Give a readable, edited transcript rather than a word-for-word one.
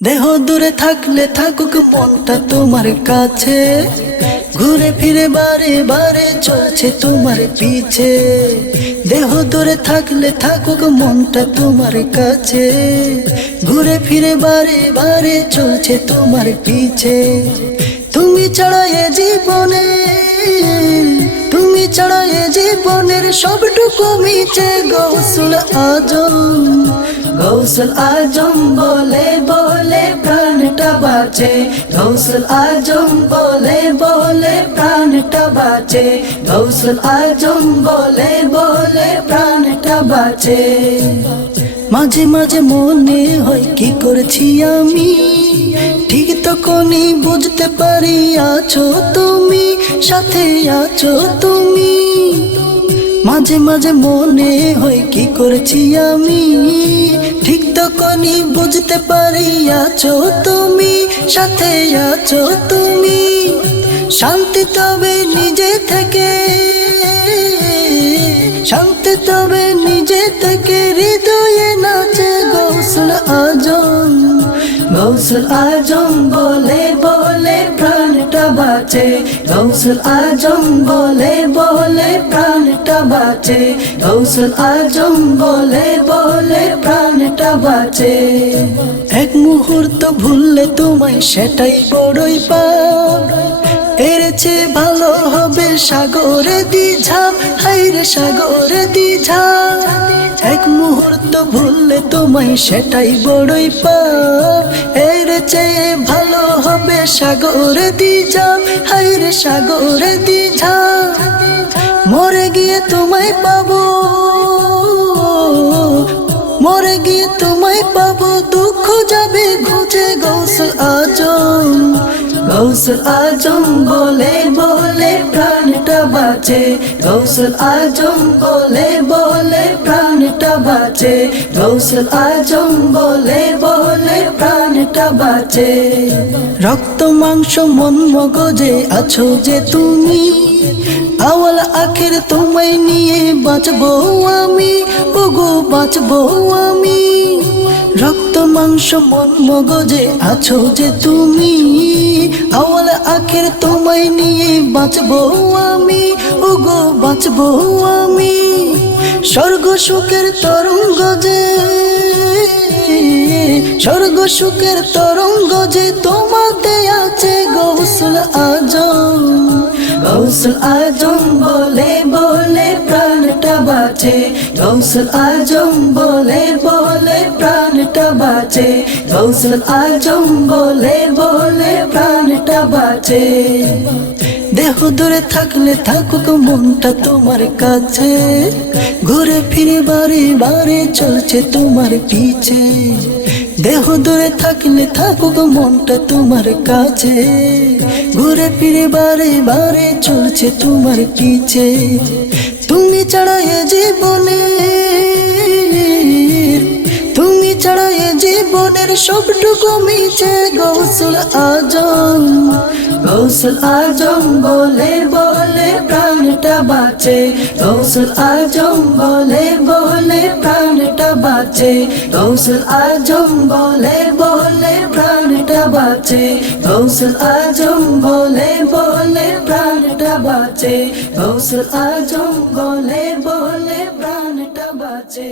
দেহ দূরে থাকলে থাকুক মনটা তোমার কাছে, ঘুরে ফিরে বারে বারে চলছে তোমার পিছে। দেহ দূরে থাকলে থাকুক মনটা তোমার কাছে, ঘুরে ফিরে বারে বারে চলছে তোমার পিছে। তুমি ছাড়া এ জীবনে, তুমি ছাড়া এ জীবনের সবটুকু মিছে। গৌসুল আজম, গৌসুল আজম বলে বলে প্রাণটা বাঁচে। গৌসুল আজম বলে বলে প্রাণটা বাঁচে। গৌসুল আজম বলে বলে প্রাণটা বাঁচে। মাঝে মাঝে মনে হয় কি করছি আমি, ঠিক তখনই বুঝতে পারি আছো তুমি, সাথে আছো তুমি। মাঝে মাঝে মনে হয় কি করছি আমি, ঠিক তখনই বুঝতে পারি আছো তুমি, সাথে আছো তুমি। শান্তি তবে নিজে থেকে, শান্তি তবে নিজে থেকে হৃদয়ে নাচে গৌসুল আজম। গৌসুল আজম বলে বলে প্রাণটা বাঁচে। গৌসুল আজম বলে বলে প্রাণটা বাঁচে। গৌসুল আজম বলে বলে প্রাণটা বাঁচে। এক মুহূর্ত ভুললে তোমায় সেটাই বড়ই পাপ, এর চেয়ে ভালো হবে সাগরে দ্বিধা, হায়রে সাগরে দ্বিধা। এক মুহূর্ত ভুললে তোমায় সেটাই বড়ই পাপ, এর চেয়ে ভালো হবে সাগরে দ্বিধা, হায়রে সাগরে দ্বিধা। মরে গিয়ে তোমায় পাবো, মরে গিয়ে তোমায় পাবো, দুঃখ যাবে ঘুচে। গৌসুল আজম, গৌসুল আজম বলে বলে প্রাণটা বাঁচে। গৌসুল আজম বলে বলে প্রাণটা বাঁচে। গৌসুল আজম বলে বলে প্রাণটা বাঁচে। রক্ত মাংস মন মগজে আছো যে তুমি, আওয়াল আখের তোমায় নিয়ে বাঁচবো আমি, ওগো বাঁচবো আমি। রক্ত মাংস মন মগজে আছো যে তুমি, আওয়াল আখের তোমায় নিয়ে বাঁচবো আমি, ওগো বাঁচবো আমি। স্বর্গ সুখের তরঙ্গ যে, স্বর্গ সুখের তরঙ্গ যে তোমাতে আছে। গৌসুল আজম, গৌসুল আজম বলে বলে প্রাণটা বাঁচে। গৌসুল আজম বলে বলে প্রাণটা বাঁচে। গৌসুল আজম বলে বলে প্রাণটা বাঁচে। দেহ দূরে থাকলে থাকুক মনটা তোমার কাছে, ঘুরে ফিরে বারে বারে চলছে তোমার পিছে। দেহ দূরে থাকলে থাকুক মনটা তোমার কাছে, ঘুরে ফিরে বারে বারে চলছে তোমার পিছে। তুমি ছাড়া এ জীবনে, তুমি ছাড়া এ জীবনের সবটুকু মিছে। গৌসুল আজম, গৌসুল আজম বলে বলে প্রাণটা বাঁচে। গৌসুল আজম বলে বলে প্রাণটা বাঁচে। গৌসুল আজম বলে বলে প্রাণটা বাঁচে। গৌসুল আজম বলে বলে প্রাণটা বাঁচে। গৌসুল আজম বলে বলে প্রাণটা বাঁচে।